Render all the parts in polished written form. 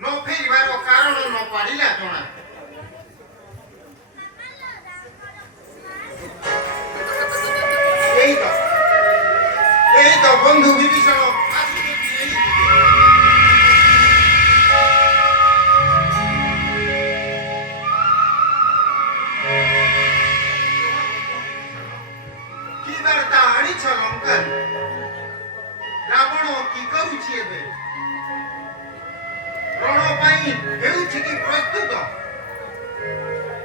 ନ ଫେରିବାର କାରଣ ନ ପାଡ଼ିଲା ଜଣା। এই তো বন্ধু বিভীষণ কি বার্তা আনিছ লঙ্কা? রাবণ কি କରୁଛି ଏବେ? ରଣ ପାଇଁ ହେଉଛି କି ପ୍ରସ୍ତୁତ?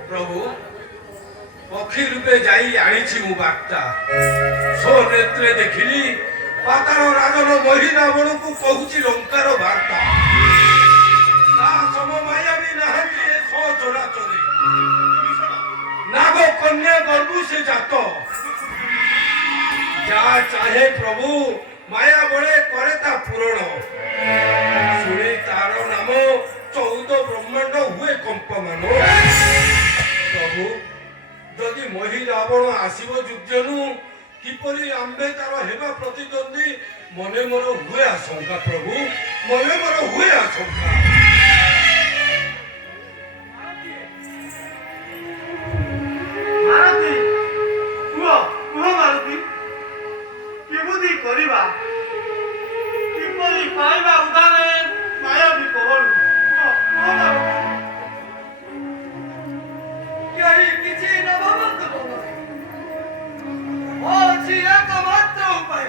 ପ୍ରଭୁ ପକ୍ଷୀ ରୂପେ ଯାଇ ଆଣିଛି ମୁଁ ବାର୍ତ୍ତା। ସ୍ୱନେତ୍ରେ ଦେଖିଲି ପାତାଳ ରାଜନ ମହି ରାବଣକୁ କହୁଛି ଲଙ୍କାର ବାର୍ତ୍ତା। ତା ସମମାୟା ବି ନାହାନ୍ତି ଏ ସଚରାଚରେ। ନାଗ କନ୍ୟା ଗର୍ଭୁ ସେ ଜାତ। ଯାହା ଚାହେ ପ୍ରଭୁ ମାୟା ବଳେ କରେ ତା ପୂରଣ। ଶୁଣି ତାର ନାମ 14 ବ୍ରହ୍ମାଣ୍ଡ ହୁଏ କମ୍ପମାନ। ପ୍ରଭୁ ଯଦି ମହି ରାବଣ ଆସିବ ଯୁଜ୍ୟନୁ କିପରି ଆମ୍ଭେ ତାର ହେବା ପ୍ରତିଦ୍ୱନ୍ଦ୍ୱୀ ମନେ ମୋର ହୁଏ ଆଶଙ୍କା। ପ୍ରଭୁ ମନେ ମୋର ହୁଏ ଆଶଙ୍କା। ମାରତୀ କୁହ କୁହ ମାରତୀ କେମିତି କରିବା କିପରି ପାଇବା ଉଦାହରଣ ମାୟାବୀ କହଳୁ କୁହ କୁହ ମାରତୀ। କେହି କିଛି ନ ଭାବନ୍ତୁ ଅଛି ଏକମାତ୍ର ଉପାୟ।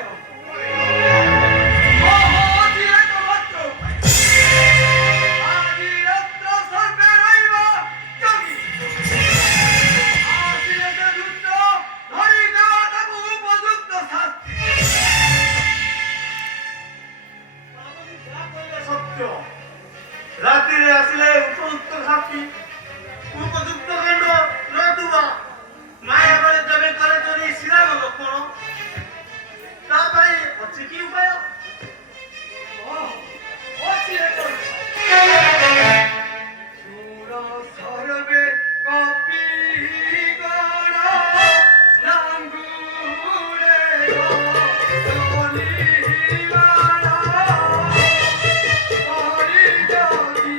ଅଛି ଏକମାତ୍ର ଉପାୟ। ଆଜି ରାତ୍ର ସର୍ବେ ରହିବ ଜଗି। ଆସିଲେ ସେ ଦୁଷ୍ଟ ଧରି ଦେବା ତାକୁ ଉପଯୁକ୍ତ ଶାସ୍ତି। ଯାହା କହିଲେ ସତ୍ୟ। ରାତିରେ ଆସିଲେ ଉପଯୁକ୍ତ ଶାସ୍ତି ଉପଯୁକ୍ତ ଦଣ୍ଡ ନ ଦେବା ମାୟା ବେଳେ ଯେବେ କରେ ଚୋରି ଶ୍ରୀରାମ ଲକ୍ଷ୍ମଣ ତା ପାଇଁ ଅଛି କି ଉପାୟ? ଅଛି ଏକ ସୁର ସର୍ବେ କପି ଗଣ ଲାଙ୍ଗୁଳେ ଧନିବାଣ କରି ଜଗି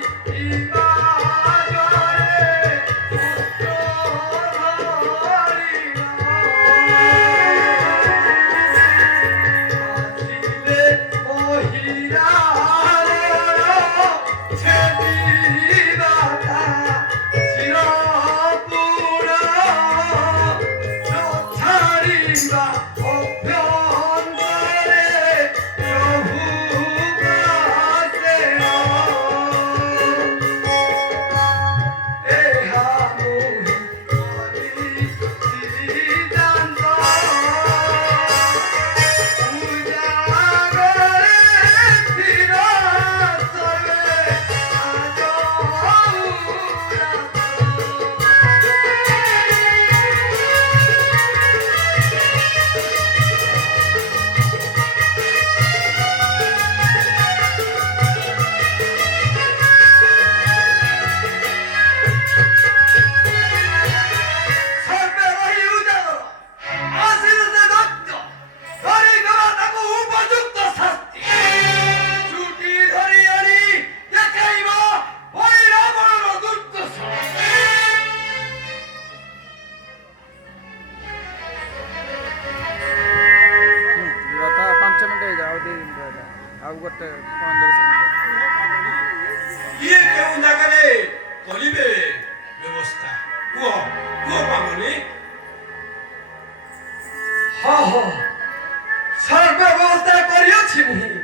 ଇବାଜରେ ପୁତ୍ର ଧରିଣ। ଆସିଲେ ମହିରା ଛେଦିବା ତା ଶିର ପୁର ଛାଡ଼ିବା ଅଭ୍ୟନ୍ତରେ ପ୍ରଭୁ ବାସେଣ। ଏହା ମୋହି ସିଦ୍ଧାନ୍ତ ଉଜାଗରେ স্থির সর্বে আজ সর্বে রহি উজাগর। আসিলে সে দত্ত ধরি দেবা তাକୁ উপযুক্ত শাস্তি। ছুটি ধরি আনি দেখাইব মহি রাবণର ଦୁର୍ଦ୍ଦଶ। ଲତା 5 ମିନିଟ୍ ହେଇଯାଉ ଆଉ 2 ମିନିଟ୍ ରହିଲା ଆଉ ଗୋଟେ 15 ସେକେଣ୍ଡ। କିଏ କେଉଁ ଜାଗାରେ କରିବେ ବ୍ୟବସ୍ଥା? କୁହ କୁହ ମାମୁନି। সর্বে ব্যবস্থা করিয়াছি মুহি।